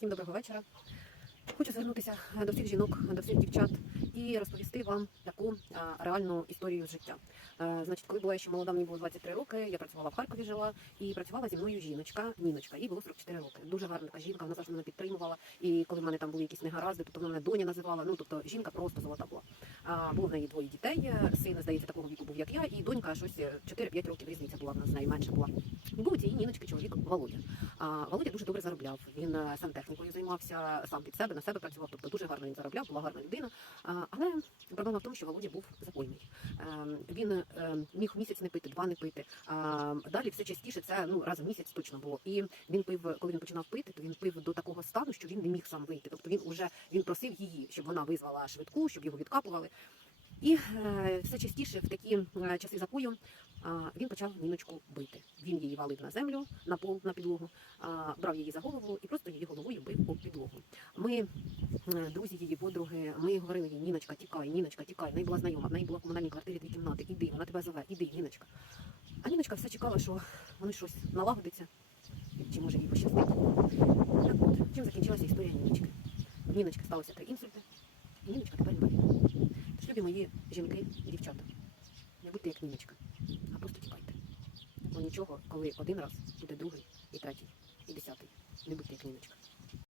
Всім доброго вечора. Хочу звернутися до всіх жінок, до всіх дівчат і розповісти вам таку а, реальну історію з життя. Е, Значить, коли була ще молода, мені було 23 роки, я працювала в Харкові, жила і працювала зі мною жіночка, Ніночка, їй було 44 роки. Дуже гарна така жінка, вона завжди мене підтримувала. І коли в мене там були якісь негаразди, тобто вона мене доня називала. Ну тобто жінка просто золота була. А було в неї двоє дітей. е, Син, здається, такого віку донька щось е, 4-5 років різниця була в нас з нею менше була. Був у Ніночки чоловік Володя. А Володя дуже добре заробляв. Він е, сантехнікою займався, сам під себе на себе працював, тобто дуже гарно він заробляв, була гарна людина. А, Але проблема в тому, що Володя був запойний. Ем, Він е, міг місяць не пити, два не пити. А далі все частіше це ну раз в місяць точно було. І він пив, коли він починав пити, то він пив до такого стану, що він не міг сам вийти. Тобто він уже він просив її, щоб вона визвала швидку, щоб його відкапували. І е, все частіше в такі е, часи запою а, він почав Ніночку бити. Він її валив на землю, на пол, на підлогу, брав її за голову і просто її головою бив по підлогу. Ми, е, друзі її, подруги, ми говорили їй, Ніночка, тікай, Ніночка, тікай. В неї була знайома, в неї була в комунальній квартирі дві кімнати. Іди, вона тебе зове, іди, Ніночка. А Ніночка все чекала, що вони щось налагодиться, чи може їй пощастить. Так от, чим закінчилася історія Ніночки? В Ніночки сталося три інсульти, і Ніночка тепер інвалід. Тож, мої жінки і дівчата, не будьте як Ніночка, а просто тікайте. Бо нічого, коли один раз буде другий, і третій, і десятий. Не будьте як Ніночка.